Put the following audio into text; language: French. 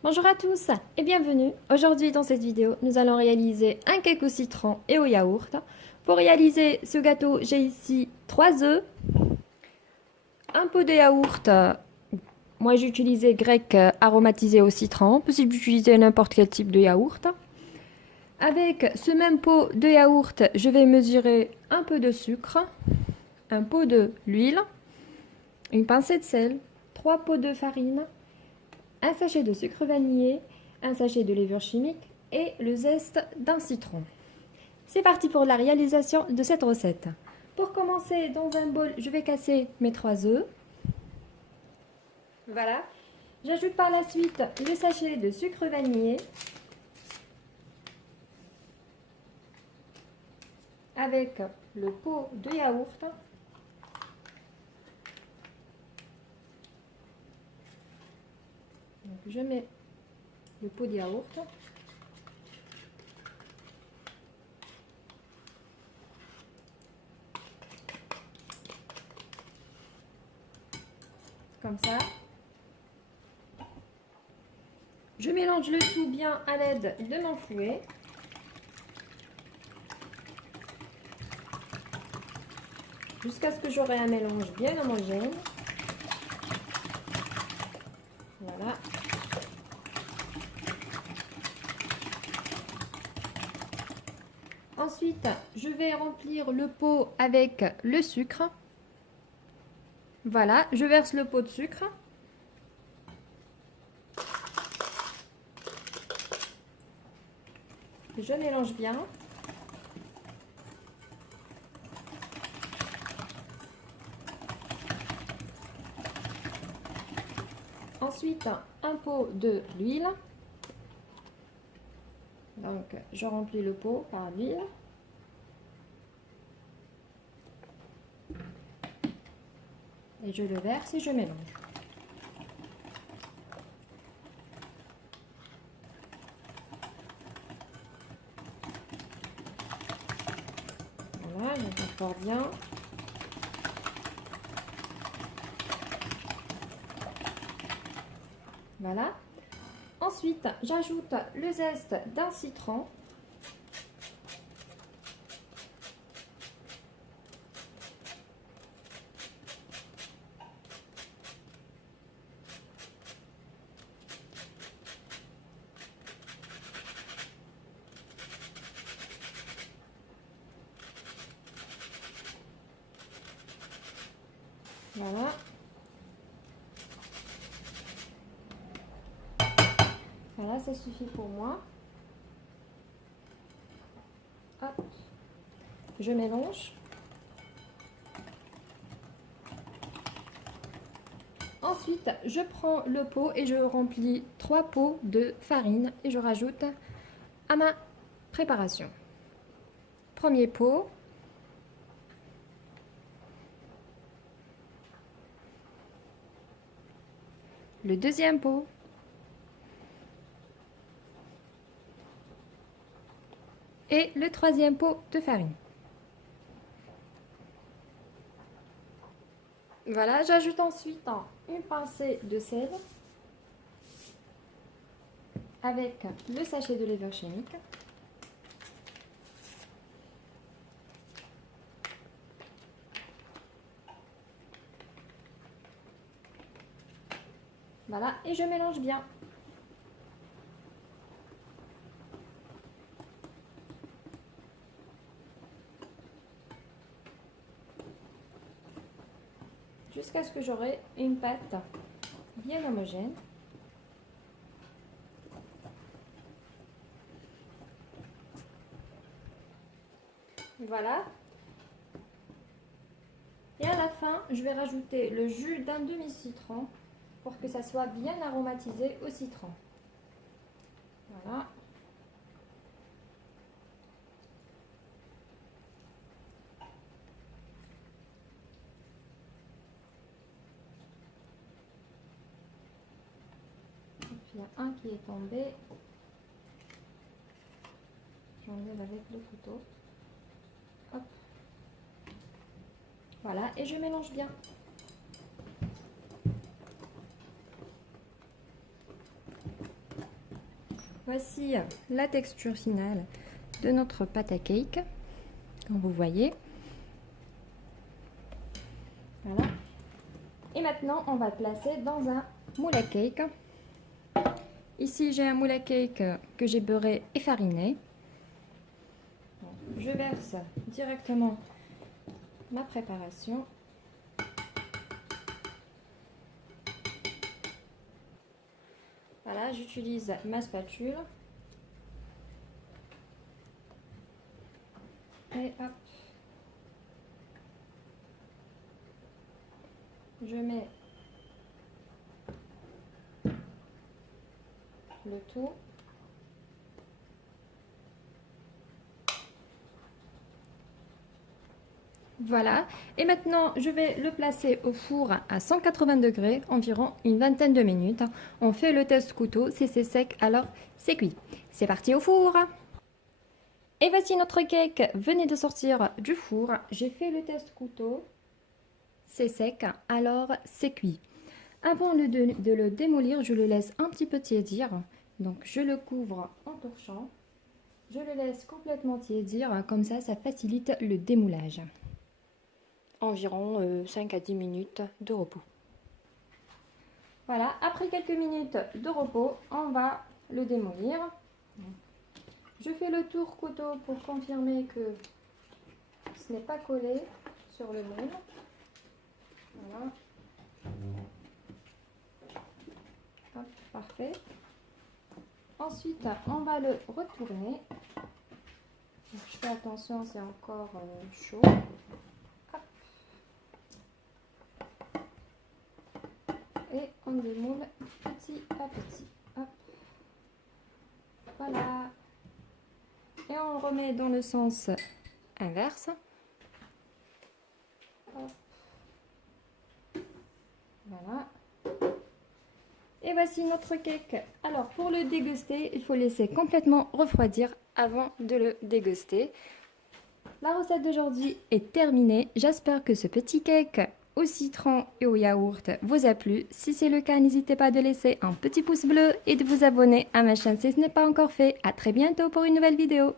Bonjour à tous et bienvenue. Aujourd'hui dans cette vidéo, nous allons réaliser un cake au citron et au yaourt. Pour réaliser ce gâteau, j'ai ici 3 œufs, un pot de yaourt. Moi j'ai utilisé grec aromatisé au citron, possible d'utiliser n'importe quel type de yaourt. Avec ce même pot de yaourt, je vais mesurer un peu de sucre, un pot de l'huile, une pincée de sel, 3 pots de farine, un sachet de sucre vanillé, un sachet de levure chimique et le zeste d'un citron. C'est parti pour la réalisation de cette recette. Pour commencer, dans un bol, je vais casser mes 3 œufs. Voilà. J'ajoute par la suite le sachet de sucre vanillé avec le pot de yaourt. Donc, je mets le pot de yaourt. Comme ça. Je mélange le tout bien à l'aide de mon fouet. Jusqu'à ce que j'aurai un mélange bien homogène. Voilà. Ensuite, je vais remplir le pot avec le sucre. Voilà, je verse le pot de sucre. Je mélange bien. Ensuite, un pot de l'huile. Donc, je remplis le pot par l'huile. Et je le verse et je mélange. Voilà, j'incorpore bien. Voilà. Ensuite, j'ajoute le zeste d'un citron. Voilà. Voilà, ça suffit pour moi. Hop. Je mélange. Ensuite, je prends le pot et je remplis 3 pots de farine et je rajoute à ma préparation. Premier pot. Le deuxième pot. Et le troisième pot de farine. Voilà, j'ajoute ensuite une pincée de sel avec le sachet de levure chimique. Voilà, et je mélange bien. Jusqu'à ce que j'aurai une pâte bien homogène. Voilà. Et à la fin, je vais rajouter le jus d'un demi-citron pour que ça soit bien aromatisé au citron. Voilà. Et puis il y a un qui est tombé. J'enlève avec le couteau. Hop. Voilà, et je mélange bien. Voici la texture finale de notre pâte à cake, comme vous voyez. Voilà. Et maintenant, on va le placer dans un moule à cake. Ici, j'ai un moule à cake que j'ai beurré et fariné. Je verse directement ma préparation. Voilà, j'utilise ma spatule. Et hop. Je mets le tout. Voilà, et maintenant je vais le placer au four à 180 degrés, environ une vingtaine de minutes. On fait le test couteau, si c'est sec, alors c'est cuit. C'est parti au four. Et voici notre cake, venez de sortir du four. J'ai fait le test couteau, c'est sec, alors c'est cuit. Avant de le démolir, je le laisse un petit peu tiédir. Donc je le couvre en torchant. Je le laisse complètement tiédir, comme ça facilite le démoulage. Environ 5 à 10 minutes de repos. Voilà, après quelques minutes de repos, on va le démolir. Je fais le tour couteau pour confirmer que ce n'est pas collé sur le moule. Voilà. Hop, parfait. Ensuite, on va le retourner. Donc, je fais attention, c'est encore chaud. Hop. Et on démoule petit à petit. Hop. Voilà. Et on le remet dans le sens inverse. Hop. Voilà. Et voici notre cake. Alors pour le déguster, il faut laisser complètement refroidir avant de le déguster. La recette d'aujourd'hui est terminée. J'espère que ce petit cake au citron et au yaourt vous a plu. Si c'est le cas, n'hésitez pas de laisser un petit pouce bleu et de vous abonner à ma chaîne si ce n'est pas encore fait. À très bientôt pour une nouvelle vidéo.